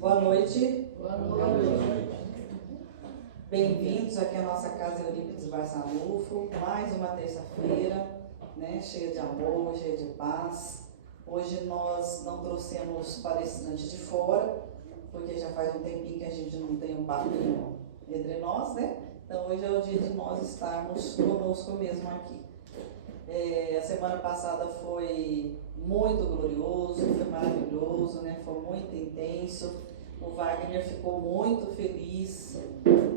Boa noite. Boa noite. Bem-vindos aqui à nossa casa Eurípides Barçanufo. Mais uma terça-feira, né, cheia de amor, cheia de paz. Hoje nós não trouxemos palestrantes de fora, porque já faz um tempinho que a gente não tem um papinho entre nós, né? Então hoje é o dia de nós estarmos conosco mesmo aqui. A semana passada foi muito glorioso, foi maravilhoso, né? Foi muito intenso. O Wagner ficou muito feliz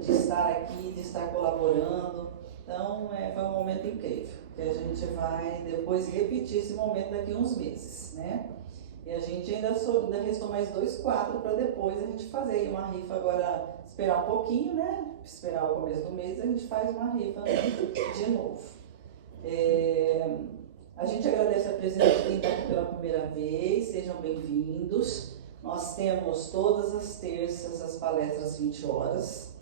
de estar aqui, de estar colaborando. Então foi um momento incrível, que a gente vai depois repetir esse momento daqui a uns meses, né? E a gente ainda restou mais 2 quadros para depois a gente fazer uma rifa agora, esperar um pouquinho, né? Esperar o começo do mês, a gente faz uma rifa de novo. A gente agradece a presença de quem está aqui pela primeira vez, sejam bem-vindos. Nós temos todas as terças as palestras 20 horas.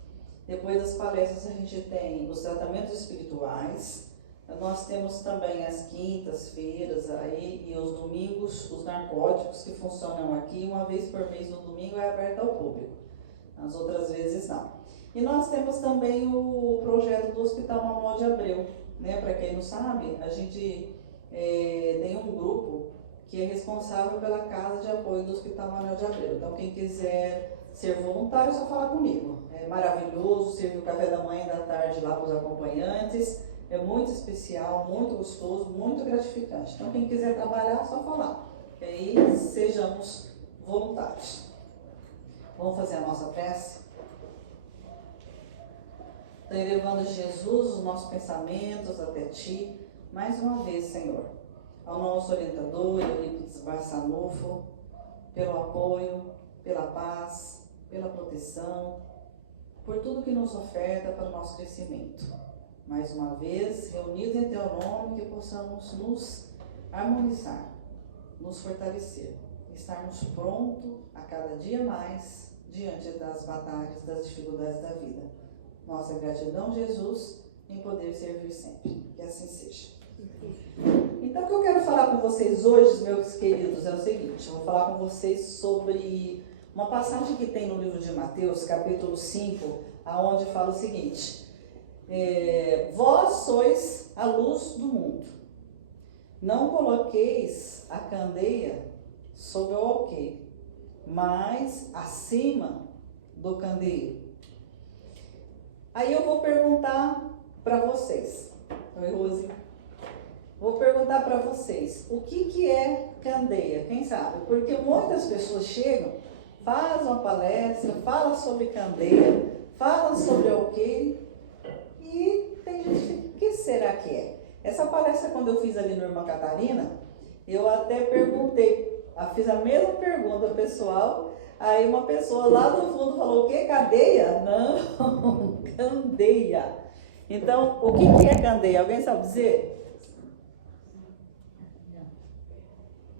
Depois das palestras a gente tem os tratamentos espirituais. Nós temos também as quintas-feiras aí e os domingos, os narcóticos que funcionam aqui. Uma vez por mês no domingo é aberto ao público, as outras vezes não. E nós temos também o projeto do Hospital Manuel de Abreu, né? Para quem não sabe, a gente tem um grupo que é responsável pela casa de apoio do Hospital Manuel de Abreu. Então quem quiser ser voluntário é só falar comigo. É maravilhoso, servir o café da manhã e da tarde lá para os acompanhantes. É muito especial, muito gostoso, muito gratificante. Então quem quiser trabalhar é só falar. E aí sejamos voluntários. Vamos fazer a nossa prece? Então, elevando Jesus, os nossos pensamentos até Ti, mais uma vez, Senhor, ao nosso orientador, Eurípides Barçanufo, pelo apoio, pela paz, pela proteção, por tudo que nos oferta para o nosso crescimento. Mais uma vez, reunidos em Teu nome, que possamos nos harmonizar, nos fortalecer, estarmos prontos a cada dia mais diante das batalhas, das dificuldades da vida. Nossa gratidão, Jesus, em poder servir sempre. Que assim seja. Então, o que eu quero falar com vocês hoje, meus queridos, é o seguinte. Eu vou falar com vocês sobre uma passagem que tem no livro de Mateus, capítulo 5, aonde fala o seguinte. Vós sois a luz do mundo. Não coloqueis a candeia sobre o alqueire, mas acima do candeeiro. Aí eu vou perguntar para vocês. Oi, Rose. Vou perguntar para vocês, o que é candeia? Quem sabe? Porque muitas pessoas chegam, fazem uma palestra, falam sobre candeia, falam sobre alqueire, e tem gente que fica, o que será que é? Essa palestra, quando eu fiz ali no Irmã Catarina, eu até perguntei, fiz a mesma pergunta pessoal, aí uma pessoa lá do fundo falou, o que? Cadeia? Não, candeia. Então, o que é candeia? Alguém sabe dizer?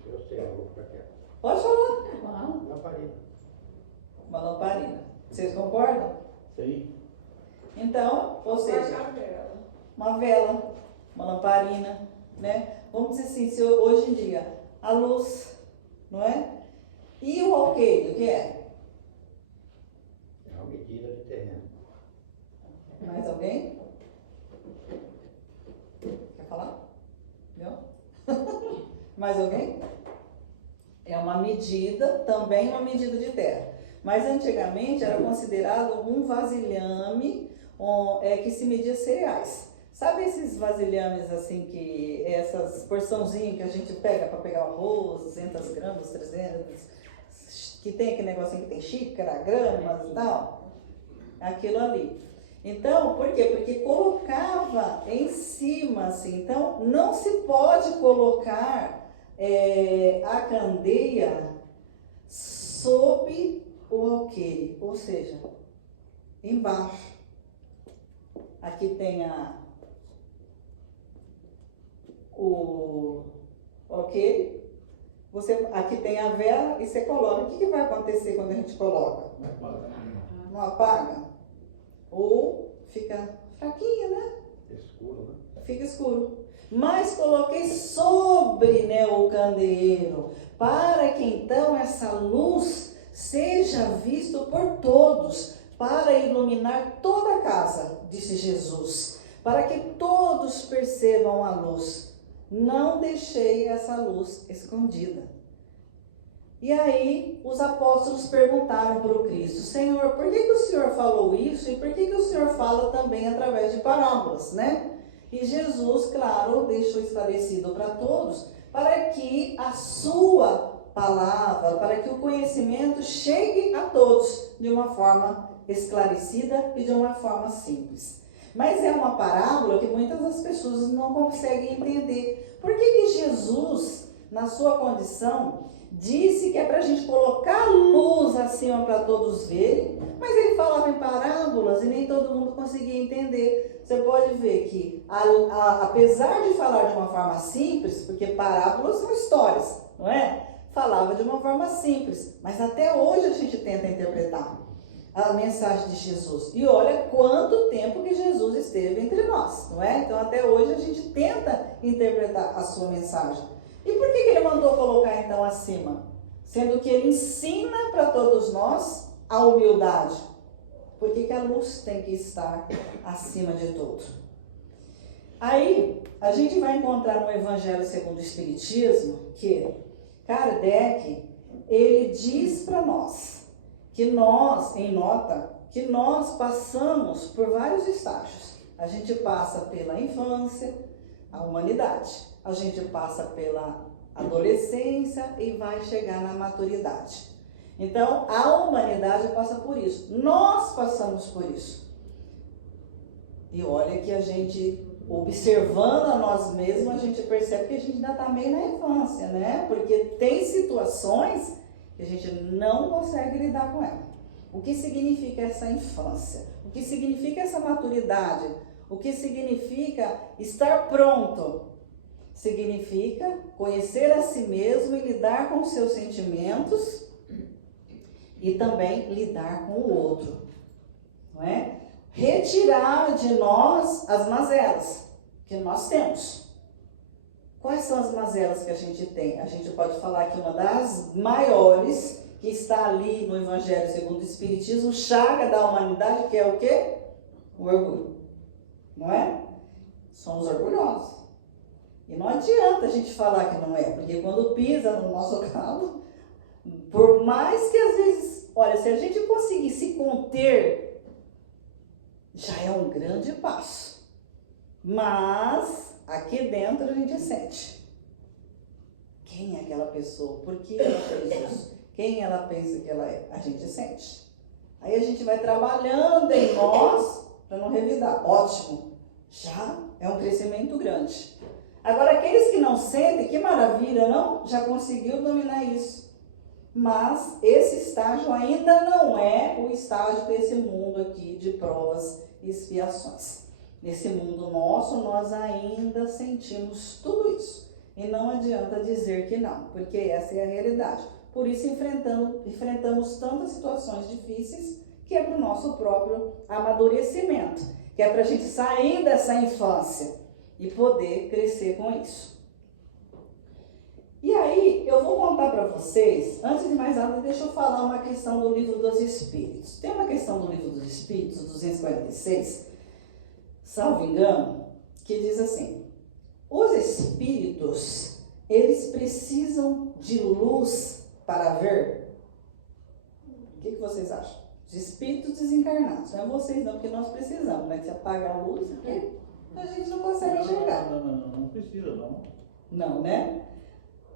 Eu sei, eu vou para cá. Pode falar. Lamparina. Uma lamparina. Vocês concordam? Sei. Então, ou seja, uma vela, uma lamparina, né? Vamos dizer assim, se hoje em dia, a luz, não é? E o alqueire, o que é? É uma medida de terreno. Mais alguém? Quer falar? Não? Mais alguém? É uma medida, também uma medida de terra. Mas antigamente era considerado um vasilhame que se media cereais. Sabe esses vasilhames assim, que essas porçãozinhas que a gente pega para pegar o arroz, 200 gramas, 300, que tem aquele negocinho que tem xícara, gramas e tal? Aquilo ali. Então, por quê? Porque colocava em cima, assim. Então, não se pode colocar a candeia sob o alqueire, ou seja, embaixo. Aqui tem o alqueire, aqui tem a vela e você coloca. O que vai acontecer quando a gente coloca? Não apaga? Ou fica fraquinha, né? Escuro, né? Fica escuro. Mas coloquei sobre, né, o candeeiro, para que então essa luz seja visto por todos, para iluminar toda a casa, disse Jesus, para que todos percebam a luz. Não deixei essa luz escondida. E aí os apóstolos perguntaram para o Cristo: Senhor, por que o Senhor falou isso e por que o Senhor fala também através de parábolas, né? E Jesus, claro, deixou esclarecido para todos, para que a sua palavra, para que o conhecimento chegue a todos de uma forma esclarecida e de uma forma simples. Mas é uma parábola que muitas das pessoas não conseguem entender. Por que Jesus, na sua condição, disse que é para a gente colocar luz acima para todos verem, mas ele falava em parábolas e nem todo mundo conseguia entender. Você pode ver que, apesar de falar de uma forma simples, porque parábolas são histórias, não é? Falava de uma forma simples, mas até hoje a gente tenta interpretar a mensagem de Jesus. E olha quanto tempo que Jesus esteve entre nós, não é? Então até hoje a gente tenta interpretar a sua mensagem. E por que ele mandou colocar então acima? Sendo que ele ensina para todos nós a humildade. Por que a luz tem que estar acima de tudo? Aí a gente vai encontrar no Evangelho segundo o Espiritismo que Kardec, ele diz para nós que nós, em nota, que nós passamos por vários estágios. A gente passa pela infância, a humanidade. A gente passa pela adolescência e vai chegar na maturidade. Então, a humanidade passa por isso. Nós passamos por isso. E olha que a gente, observando a nós mesmos, a gente percebe que a gente ainda está meio na infância, né? Porque tem situações que a gente não consegue lidar com ela. O que significa essa infância? O que significa essa maturidade? O que significa estar pronto? Significa conhecer a si mesmo e lidar com os seus sentimentos e também lidar com o outro, não é? Retirar de nós as mazelas que nós temos. Quais são as mazelas que a gente tem? A gente pode falar que uma das maiores, que está ali no Evangelho segundo o Espiritismo, chaga da humanidade, que é o quê? O orgulho, não é? Somos orgulhosos. E não adianta a gente falar que não é, porque quando pisa no nosso calo, por mais que às vezes, olha, se a gente conseguir se conter, já é um grande passo. Mas aqui dentro a gente sente. Quem é aquela pessoa? Por que ela fez isso? Quem ela pensa que ela é? A gente sente. Aí a gente vai trabalhando em nós para não revidar. Ótimo, já é um crescimento grande. Agora, aqueles que não sentem, que maravilha, não? Já conseguiu dominar isso. Mas esse estágio ainda não é o estágio desse mundo aqui de provas e expiações. Nesse mundo nosso, nós ainda sentimos tudo isso. E não adianta dizer que não, porque essa é a realidade. Por isso enfrentamos tantas situações difíceis, que é para o nosso próprio amadurecimento, que é para a gente sair dessa infância e poder crescer com isso. E aí, eu vou contar para vocês, antes de mais nada, deixa eu falar uma questão do Livro dos Espíritos. Tem uma questão do Livro dos Espíritos, 246, salvo engano, que diz assim: os espíritos, eles precisam de luz para ver? O que vocês acham? Os espíritos desencarnados, não é vocês não, porque nós precisamos, né? Que se apagar a luz, a gente não consegue enxergar. Não precisa, não. Não, né?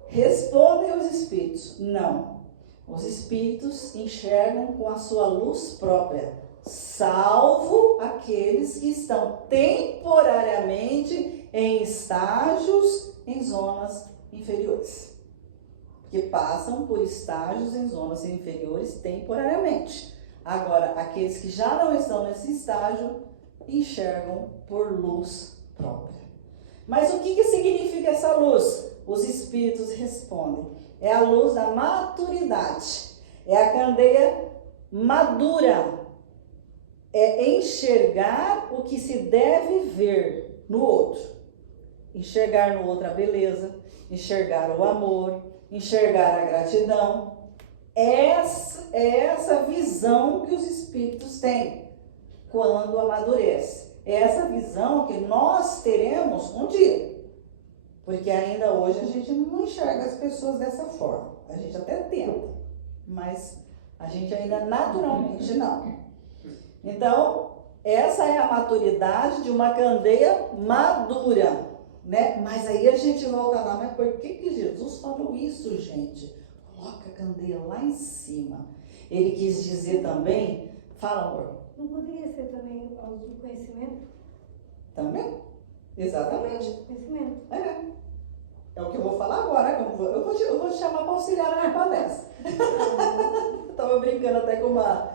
Respondem os espíritos: não. Os espíritos enxergam com a sua luz própria, salvo aqueles que estão temporariamente em estágios em zonas inferiores. Que passam por estágios em zonas inferiores temporariamente. Agora, aqueles que já não estão nesse estágio enxergam por luz própria. Mas o que significa essa luz? Os espíritos respondem: é a luz da maturidade, é a candeia madura, é enxergar o que se deve ver no outro, enxergar no outro a beleza, enxergar o amor, enxergar a gratidão. essa visão que os espíritos têm quando amadurecem. É essa visão que nós teremos um dia. Porque ainda hoje a gente não enxerga as pessoas dessa forma. A gente até tenta, mas a gente ainda naturalmente não. Então, essa é a maturidade de uma candeia madura, né? Mas aí a gente volta lá, mas por que Jesus falou isso, gente? Coloca a candeia lá em cima. Ele quis dizer também, fala, amor. Não poderia ser também a luz do conhecimento? Também? Exatamente. Conhecimento. É o que eu vou falar agora. Eu vou te chamar para auxiliar na minha palestra. Eu estava brincando até com uma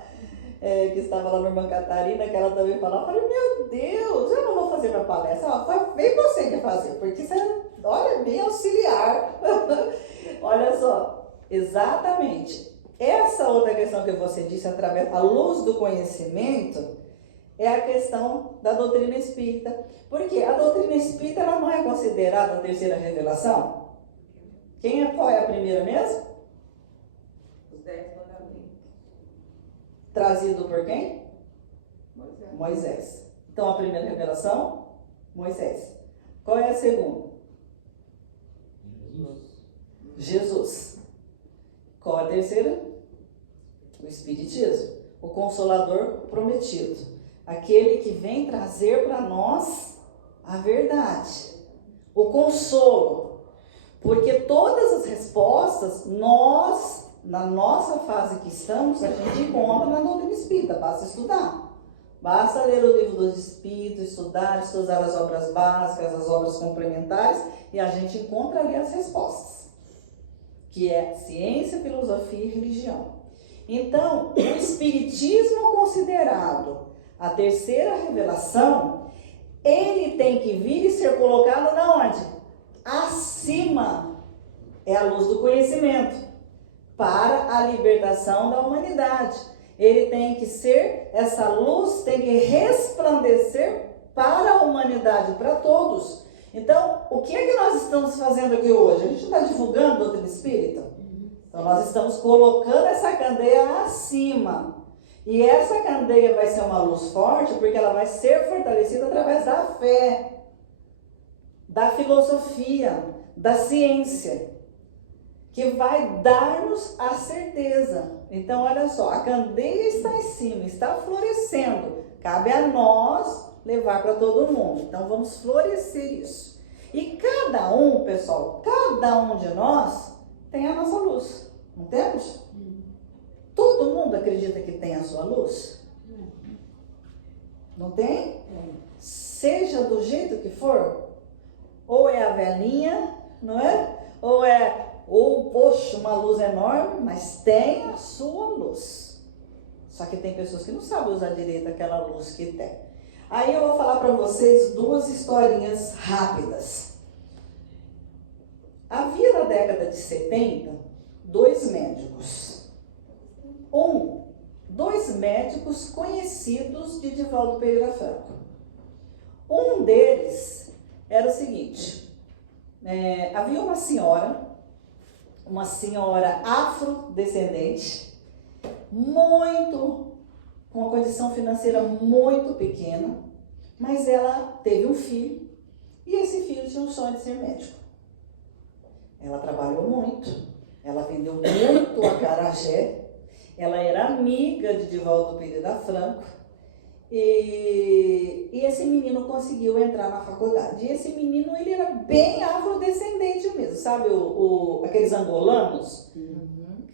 que estava lá na irmã Catarina, que ela também falava. Eu falei, meu Deus, eu não vou fazer minha palestra. Ela vem você que fazer, porque você, olha, bem auxiliar. Olha só, exatamente. Essa outra questão que você disse, através da luz do conhecimento, é a questão da doutrina espírita. Porque a doutrina espírita ela não é considerada a terceira revelação? Qual é a primeira mesmo? Os 10 mandamentos. Trazido por quem? Moisés. Moisés. Então a primeira revelação, Moisés. Qual é a segunda? Jesus. Qual é a terceira? O Espiritismo. O Consolador prometido. Aquele que vem trazer para nós a verdade, o consolo, porque todas as respostas nós, na nossa fase que estamos, a gente encontra na doutrina espírita, basta estudar, basta ler o livro dos espíritos, estudar as obras básicas, as obras complementares, e a gente encontra ali as respostas, que é ciência, filosofia e religião. Então, o espiritismo considerado a terceira revelação, ele tem que vir e ser colocado na onde? Acima. É a luz do conhecimento. Para a libertação da humanidade. Ele tem que ser, essa luz tem que resplandecer para a humanidade, para todos. Então, o que é que nós estamos fazendo aqui hoje? A gente está divulgando a doutrina espírita? Então, nós estamos colocando essa candeia acima. E essa candeia vai ser uma luz forte porque ela vai ser fortalecida através da fé, da filosofia, da ciência, que vai dar-nos a certeza. Então, olha só, a candeia está em cima, está florescendo. Cabe a nós levar para todo mundo. Então, vamos florescer isso. E cada um, pessoal, cada um de nós tem a nossa luz. Não temos? Todo mundo acredita que tem a sua luz? Não tem? Seja do jeito que for, ou é a velhinha, não é? Ou poxa, uma luz enorme, mas tem a sua luz. Só que tem pessoas que não sabem usar direito aquela luz que tem. Aí eu vou falar para vocês duas historinhas rápidas. Havia na década de 70, dois médicos. Dois médicos conhecidos de Divaldo Pereira Franco. Um deles era o seguinte, havia uma senhora afrodescendente, com uma condição financeira muito pequena, mas ela teve um filho, e esse filho tinha um sonho de ser médico. Ela trabalhou muito, ela vendeu muito acarajé, ela era amiga de Divaldo Pereira Franco e esse menino conseguiu entrar na faculdade. E esse menino, ele era bem afrodescendente mesmo, sabe? Aqueles angolanos,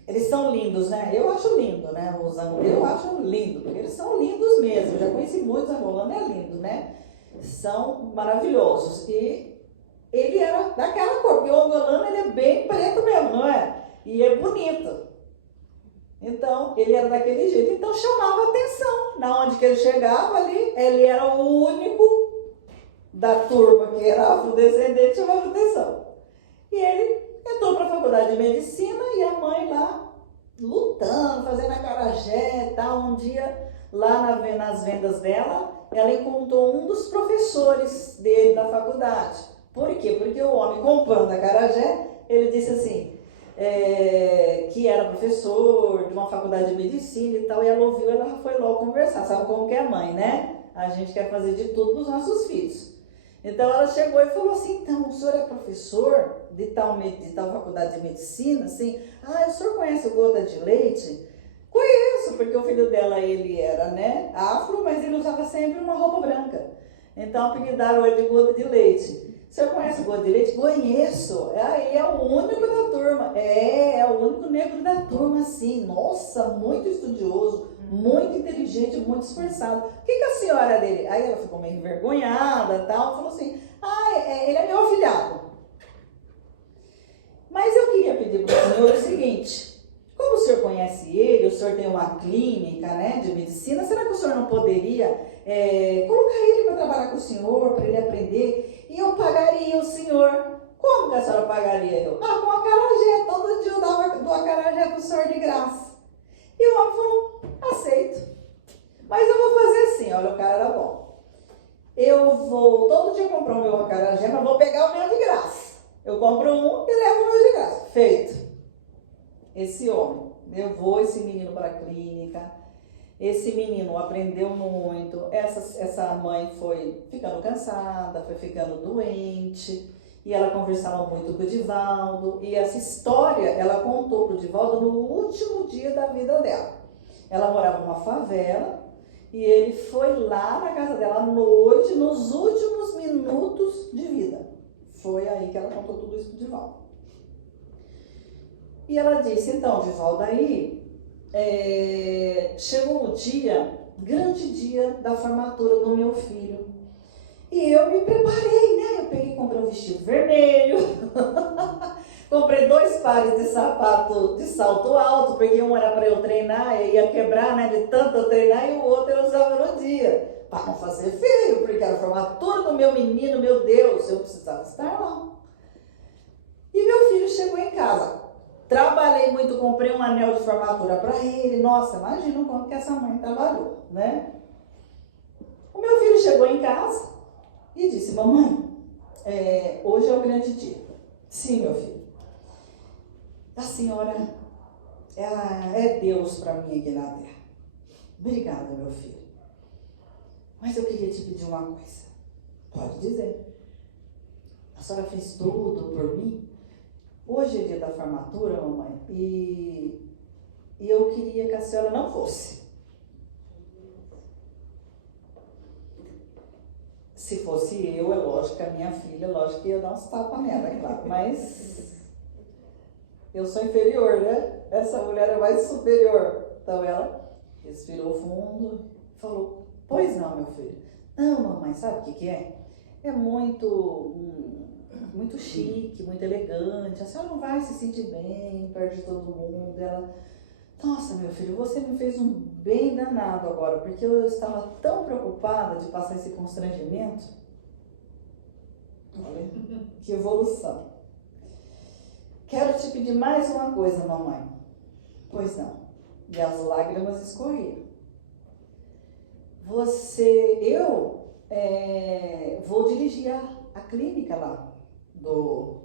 eles são lindos, né? Eu acho lindo, né? Eu acho lindo, porque eles são lindos mesmo. Eu já conheci muitos angolanos, é lindo, né? São maravilhosos. E ele era daquela cor, porque o angolano, ele é bem preto mesmo, não é? E é bonito. Então, ele era daquele jeito, então chamava atenção. Na onde que ele chegava ali, ele era o único da turma que era afrodescendente, chamava atenção. E ele entrou para a faculdade de medicina e a mãe lá lutando, fazendo acarajé e tal. Um dia, lá nas vendas dela, ela encontrou um dos professores dele da faculdade. Por quê? Porque o homem comprando acarajé, ele disse assim, que que era professor de uma faculdade de medicina e tal, e ela ouviu, ela foi logo conversar. Sabe como que é mãe, né? A gente quer fazer de tudo para os nossos filhos. Então ela chegou e falou assim, então, o senhor é professor de tal faculdade de medicina? Assim, o senhor conhece o Gota de Leite? Conheço, porque o filho dela, ele era, né, afro, mas ele usava sempre uma roupa branca. Então apelidaram ele de Gota de Leite. O senhor conhece o Gota de Leite? Conheço. Ele é o único da turma. É o único negro da turma, assim. Nossa, muito estudioso, muito inteligente, muito esforçado. O que a senhora é dele? Aí ela ficou meio envergonhada e tal, falou assim, ele é meu afilhado. Mas eu queria pedir para o senhor o seguinte, como o senhor conhece ele, o senhor tem uma clínica, né, de medicina, será que o senhor não poderia colocar ele para trabalhar com o senhor, para ele aprender, e eu pagaria o senhor? Como que a senhora pagaria eu? Com acarajé, todo dia eu dou acarajé para o senhor de graça. E o homem falou, aceito. Mas eu vou fazer assim, olha, o cara era bom. Eu vou todo dia comprar o meu acarajé, mas vou pegar o meu de graça. Eu compro um e levo o meu de graça. Feito. Esse homem levou esse menino para a clínica. Esse menino aprendeu muito. Essa mãe foi ficando cansada, foi ficando doente. E ela conversava muito com o Divaldo. E essa história ela contou para o Divaldo no último dia da vida dela. Ela morava numa favela e ele foi lá na casa dela à noite, nos últimos minutos de vida. Foi aí que ela contou tudo isso para o Divaldo. E ela disse, então, Divaldo, aí chegou o dia, grande dia da formatura do meu filho. E eu me preparei, né? Eu peguei e comprei um vestido vermelho, comprei 2 pares de sapato de salto alto, porque um era para eu treinar, eu ia quebrar, né? De tanto eu treinar, e o outro eu usava no dia, para não fazer feio, porque era a formatura do meu menino, meu Deus, eu precisava estar lá. E meu filho chegou em casa. Trabalhei muito, comprei um anel de formatura para ele. Nossa, imagina o quanto que essa mãe trabalhou, né? O meu filho chegou em casa e disse, mamãe, hoje é o grande dia. Sim, meu filho. A senhora é Deus para mim aqui na terra. Obrigada, meu filho. Mas eu queria te pedir uma coisa. Pode dizer. A senhora fez tudo por mim? Hoje é dia da formatura, mamãe, e eu queria que a senhora não fosse. Se fosse eu, é lógico que a minha filha, lógico que ia dar uns tapas nela, é claro, mas eu sou inferior, né? Essa mulher é mais superior. Então ela respirou fundo e falou, pois não, meu filho. Não, mamãe, sabe o que é? É muito chique, muito elegante, a senhora não vai se sentir bem perto de todo mundo. Ela, nossa, meu filho, você me fez um bem danado agora, porque eu estava tão preocupada de passar esse constrangimento. Olha, que evolução. Quero te pedir mais uma coisa, mamãe. Pois não. E as lágrimas escorriam. Eu vou dirigir a clínica lá do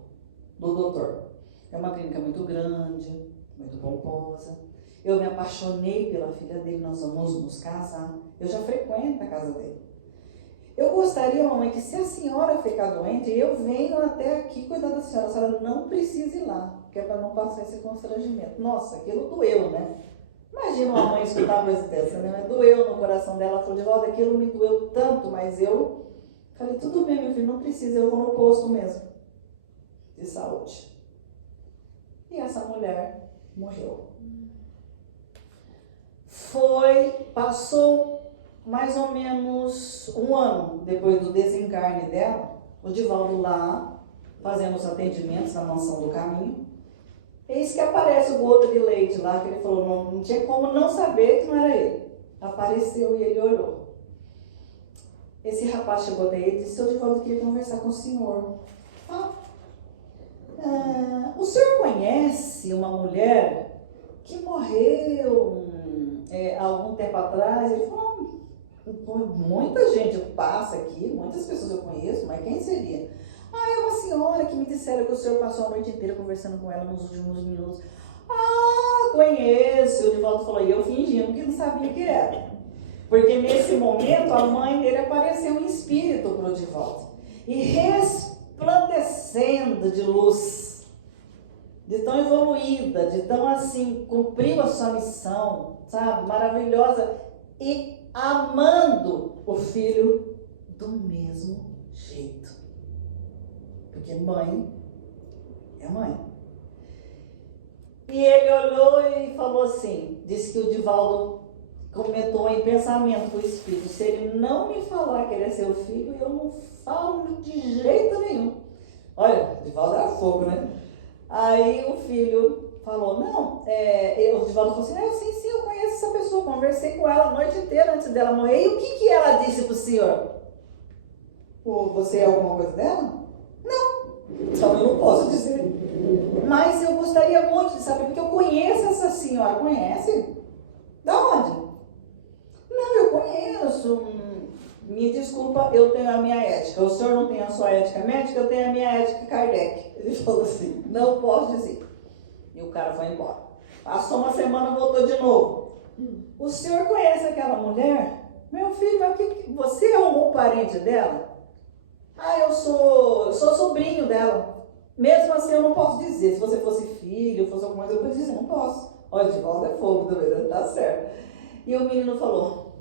doutor. É uma clínica muito grande, muito pomposa. Eu me apaixonei pela filha dele, nós vamos nos casar. Eu já frequento a casa dele. Eu gostaria, mamãe, que se a senhora ficar doente, eu venho até aqui cuidar da senhora. A senhora não precisa ir lá, que é para não passar esse constrangimento. Nossa, aquilo doeu, né? Imagina uma mãe escutar uma coisa dessa, né? Doeu no coração dela. Ela falou, Divaldo, aquilo me doeu tanto, mas eu falei, tudo bem, meu filho, não precisa, eu vou no posto mesmo de saúde. E essa mulher morreu. Passou mais ou menos 1 ano depois do desencarne dela, o Divaldo lá, fazendo os atendimentos na Mansão do Caminho. Eis que aparece o Gota de Leite lá, que ele falou, não tinha como não saber que não era ele. Apareceu e ele orou. Esse rapaz chegou até ele e disse, seu Divaldo, eu queria conversar com o senhor. O senhor conhece uma mulher que morreu há algum tempo atrás? Ele falou, muita gente passa aqui, muitas pessoas eu conheço, mas quem seria? É uma senhora que me disseram que o senhor passou a noite inteira conversando com ela nos últimos minutos. conheço. E o Divaldo falou, e eu fingindo que não sabia que era. Porque nesse momento a mãe dele apareceu em espírito para o Divaldo. E resplandecendo de luz, de tão evoluída, de tão assim, cumpriu a sua missão, sabe, maravilhosa, e amando o filho do mesmo jeito. Porque mãe é mãe. E ele olhou e falou assim, disse que o Divaldo comentou em pensamento com o Espírito, se ele não me falar que ele é seu filho, eu não falo de jeito nenhum. Olha, o Divaldo era fogo, né? Aí o filho falou, não, o Divaldo falou assim, sim, eu conheço essa pessoa, conversei com ela a noite inteira antes dela morrer. E o que ela disse pro senhor? Você é alguma coisa dela? Não, então eu não posso dizer. Mas eu gostaria muito de saber, porque eu conheço essa senhora. Conhece? Da onde? Não, eu conheço. Me desculpa, eu tenho a minha ética. O senhor não tem a sua ética médica, eu tenho a minha ética Kardec. Ele falou assim, não posso dizer. E o cara foi embora. Passou uma semana, voltou de novo. O senhor conhece aquela mulher? Meu filho, mas você é um parente dela? Ah, eu sou sobrinho dela. Mesmo assim eu não posso dizer. Se você fosse filho, fosse alguma coisa, eu podia dizer, não posso. Olha, de volta é fogo também, não tá certo. E o menino falou,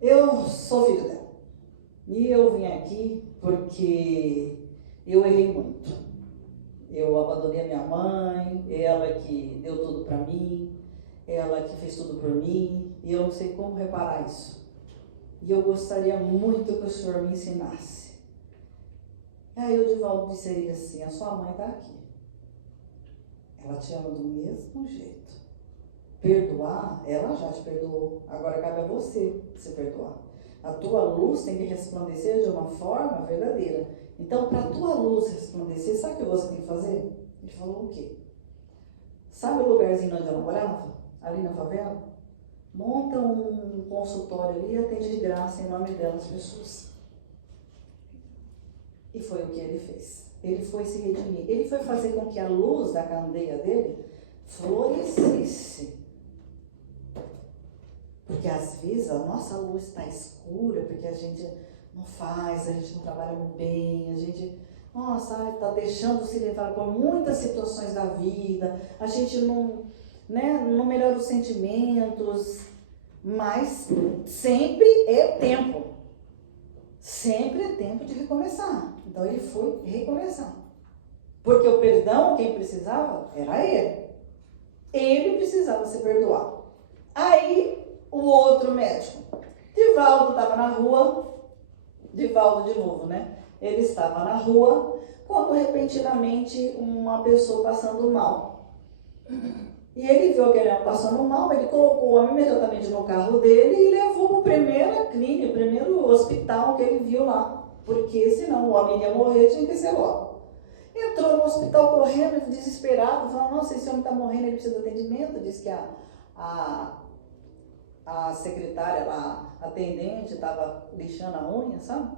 eu sou filho dela. E eu vim aqui porque eu errei muito. Eu abandonei a minha mãe, ela que deu tudo pra mim, ela que fez tudo por mim, e eu não sei como reparar isso. E eu gostaria muito que o senhor me ensinasse. Aí o Divaldo disse a ele assim, a sua mãe está aqui. Ela te ama do mesmo jeito. Perdoar, ela já te perdoou. Agora cabe a você se perdoar. A tua luz tem que resplandecer de uma forma verdadeira. Então, para a tua luz resplandecer, sabe o que você tem que fazer? Ele falou o quê? Sabe o lugarzinho onde ela morava? Ali na favela? Monta um consultório ali e atende de graça em nome dela as pessoas. E foi o que ele fez. Ele foi se redimir. Ele foi fazer com que a luz da candeia dele florescesse. Porque às vezes a nossa luz está escura, porque a gente não faz, a gente não trabalha muito bem, a gente, nossa, está deixando se levar por muitas situações da vida, a gente não melhora os sentimentos, mas sempre é tempo. Sempre é tempo de recomeçar. Então ele foi recomeçar. Porque o perdão, quem precisava, era ele. Ele precisava se perdoar. Aí, o outro médico, Divaldo estava na rua, Divaldo de novo, né? Ele estava na rua, quando repentinamente uma pessoa passando mal. E ele viu aquele homem passando mal, ele colocou o homem imediatamente no carro dele e levou para a primeira clínica, o primeiro hospital que ele viu lá. Porque senão o homem ia morrer, tinha que ser logo. Entrou no hospital correndo, desesperado, falando, nossa, esse homem está morrendo, ele precisa de atendimento. Disse que a secretária lá, a atendente, estava lixando a unha, sabe?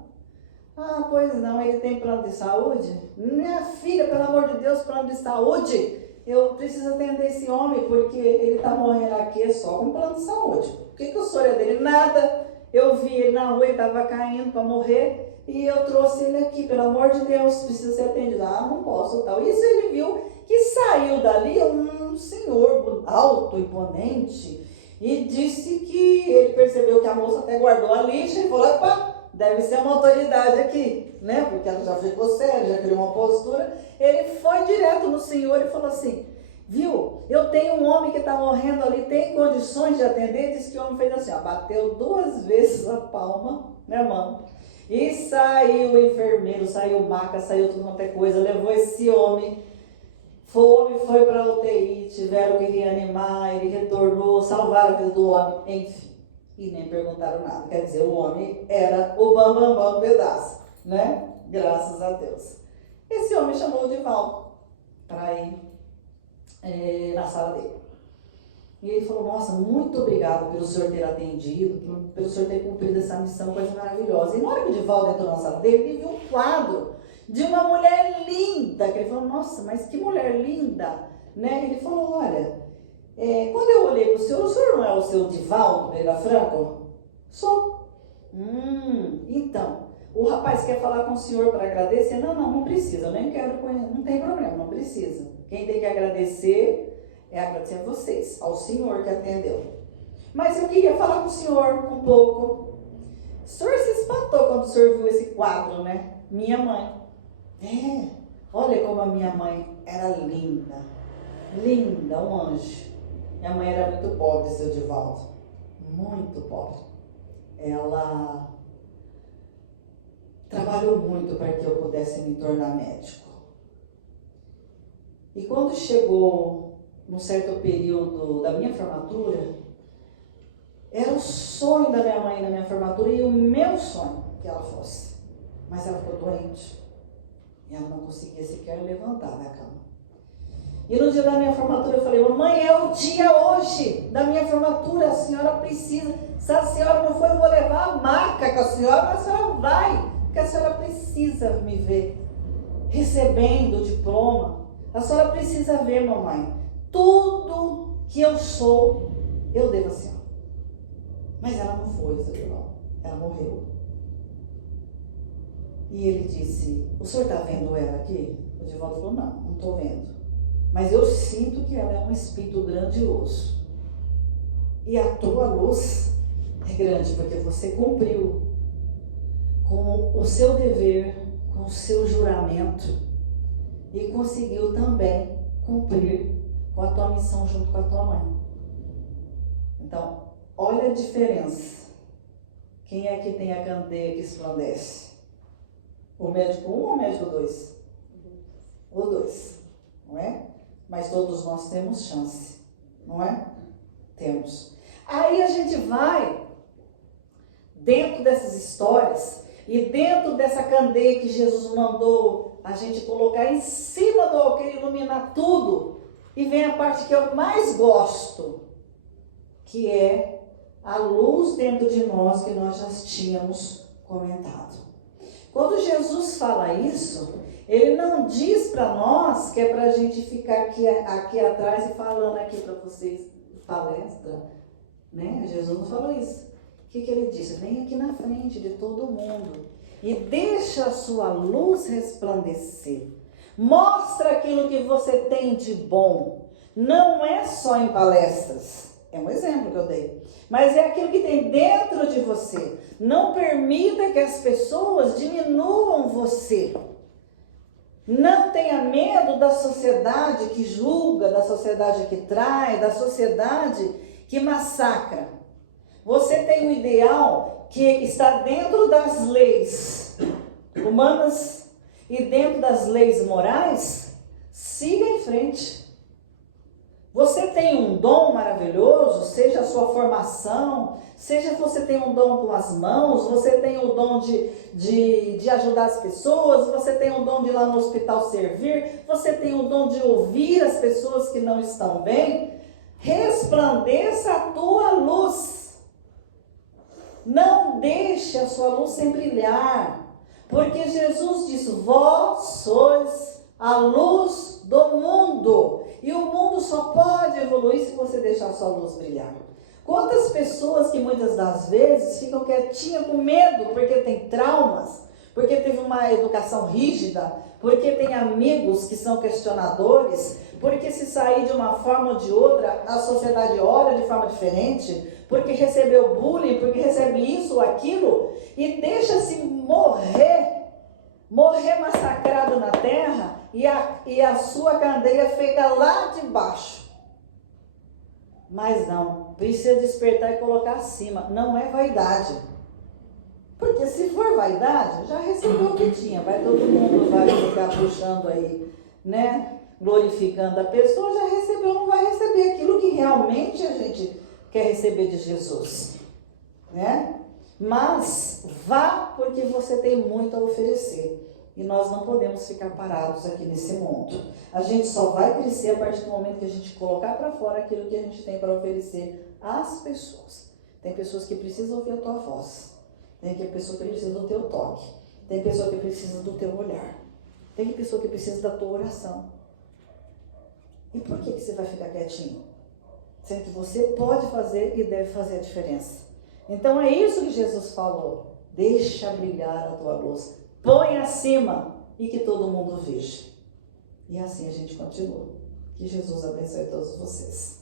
Ah, pois não, ele tem plano de saúde? Minha filha, pelo amor de Deus, plano de saúde? Eu preciso atender esse homem porque ele está morrendo aqui só com plano de saúde. O que o senhor é dele? Nada. Eu vi ele na rua, ele estava caindo para morrer e eu trouxe ele aqui, pelo amor de Deus, precisa ser atendido. Ah, não posso, tal. Isso ele viu que saiu dali um senhor alto, imponente, e disse que ele percebeu que a moça até guardou a lixa e falou, opa, deve ser uma autoridade aqui, né? Porque ela já ficou séria, já criou uma postura. Ele foi direto no senhor e falou assim, viu, eu tenho um homem que está morrendo ali, tem condições de atender? Disse que o homem fez assim, ó, bateu 2 vezes a palma, né, mano? E saiu o enfermeiro, saiu maca, saiu tudo quanto é coisa, levou esse homem, foi para a UTI, tiveram que reanimar, ele retornou, salvaram a vida do homem, enfim. E nem perguntaram nada. Quer dizer, o homem era o bambambam do pedaço, né? Graças a Deus. Esse homem chamou o Divaldo para ir na sala dele. E ele falou, nossa, muito obrigado pelo senhor ter atendido, pelo senhor ter cumprido essa missão, coisa maravilhosa. E na hora que o Divaldo entrou na sala dele, ele viu um quadro de uma mulher linda, que ele falou, nossa, mas que mulher linda, né? Ele falou, olha, quando eu olhei para o senhor não é o seu Divaldo Pereira Franco? Sou. Então, o rapaz quer falar com o senhor para agradecer? Não precisa, eu nem quero conhecer, não tem problema, não precisa. Quem tem que agradecer é agradecer a vocês, ao senhor que atendeu. Mas eu queria falar com o senhor um pouco. O senhor se espantou quando o senhor viu esse quadro, né? Minha mãe. Olha como a minha mãe era linda. Linda, um anjo. Minha mãe era muito pobre, seu Divaldo. Muito pobre. Ela trabalhou muito para que eu pudesse me tornar médico. E quando chegou num certo período da minha formatura, era o sonho da minha mãe na minha formatura e o meu sonho que ela fosse. Mas ela ficou doente. E ela não conseguia sequer levantar da cama. E no dia da minha formatura eu falei, mamãe, é o dia hoje da minha formatura, a senhora precisa. Se a senhora não for, eu vou levar a maca com a senhora, mas a senhora vai, porque a senhora precisa me ver recebendo o diploma. A senhora precisa ver, mamãe, tudo que eu sou, eu devo a senhora. Mas ela não foi, seu irmão, ela morreu. E ele disse, o senhor está vendo ela aqui? O Divaldo falou, não estou vendo. Mas eu sinto que ela é um espírito grandioso. E a tua luz é grande, porque você cumpriu com o seu dever, com o seu juramento, e conseguiu também cumprir com a tua missão junto com a tua mãe. Então, olha a diferença. Quem é que tem a candeia que esplandece? O médico 1 ou o médico 2? O 2, não é? Mas todos nós temos chance, não é? Temos. Aí a gente vai dentro dessas histórias e dentro dessa candeia que Jesus mandou a gente colocar em cima do alqueire, iluminar tudo, e vem a parte que eu mais gosto, que é a luz dentro de nós que nós já tínhamos comentado. Quando Jesus fala isso, ele não diz para nós que é para a gente ficar aqui atrás e falando aqui para vocês, palestra, né? Jesus não falou isso. O que ele disse? Vem aqui na frente de todo mundo e deixa a sua luz resplandecer. Mostra aquilo que você tem de bom. Não é só em palestras. É um exemplo que eu dei. Mas é aquilo que tem dentro de você. Não permita que as pessoas diminuam você. Não tenha medo da sociedade que julga, da sociedade que trai, da sociedade que massacra. Você tem um ideal que está dentro das leis humanas e dentro das leis morais. Siga em frente. Você tem um dom maravilhoso, seja a sua formação, seja você tem um dom com as mãos, você tem o dom de ajudar as pessoas, você tem o dom de ir lá no hospital servir, você tem o dom de ouvir as pessoas que não estão bem. Resplandeça a tua luz. Não deixe a sua luz sem brilhar, porque Jesus disse, vós sois a luz do mundo. E o mundo só pode evoluir se você deixar a sua luz brilhar. Quantas pessoas que muitas das vezes ficam quietinhas com medo porque tem traumas, porque teve uma educação rígida, porque tem amigos que são questionadores, porque se sair de uma forma ou de outra, a sociedade olha de forma diferente, porque recebeu bullying, porque recebe isso ou aquilo, e deixa-se morrer massacrado na terra, e a sua candeia fica lá de baixo. Mas não, precisa despertar e colocar acima. Não é vaidade. Porque se for vaidade, já recebeu o que tinha. Todo mundo vai ficar puxando aí, né? Glorificando a pessoa, já recebeu, não vai receber aquilo que realmente a gente quer receber de Jesus, né? Mas vá, porque você tem muito a oferecer. E nós não podemos ficar parados aqui nesse mundo. A gente só vai crescer a partir do momento que a gente colocar para fora aquilo que a gente tem para oferecer às pessoas. Tem pessoas que precisam ouvir a tua voz. Tem pessoa que precisa do teu toque. Tem pessoa que precisa do teu olhar. Tem pessoa que precisa da tua oração. E por que você vai ficar quietinho? Sendo que você pode fazer e deve fazer a diferença. Então é isso que Jesus falou. Deixa brilhar a tua luz. Põe acima e que todo mundo veja. E assim a gente continua. Que Jesus abençoe todos vocês.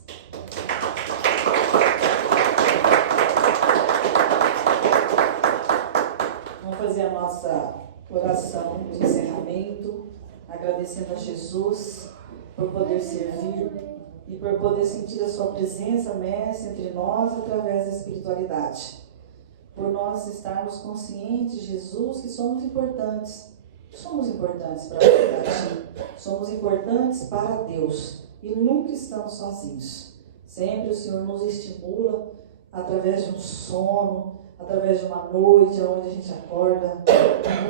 Vamos fazer a nossa oração de encerramento, agradecendo a Jesus por poder servir e por poder sentir a sua presença, Mestre, entre nós através da espiritualidade. Por nós estarmos conscientes, Jesus, que somos importantes. Somos importantes para a humanidade. Somos importantes para Deus e nunca estamos sozinhos. Sempre o Senhor nos estimula através de um sono, através de uma noite onde a gente acorda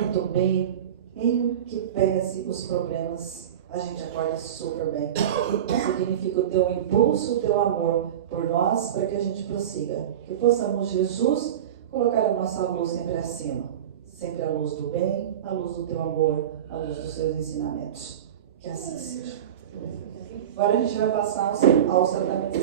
muito bem, em que pese os problemas, a gente acorda super bem. Significa o teu impulso, o teu amor por nós, para que a gente prossiga. Que possamos, Jesus, colocar a nossa luz sempre acima. Sempre a luz do bem, a luz do teu amor, a luz dos seus ensinamentos. Que assim seja. Agora a gente vai passar aos tratamentos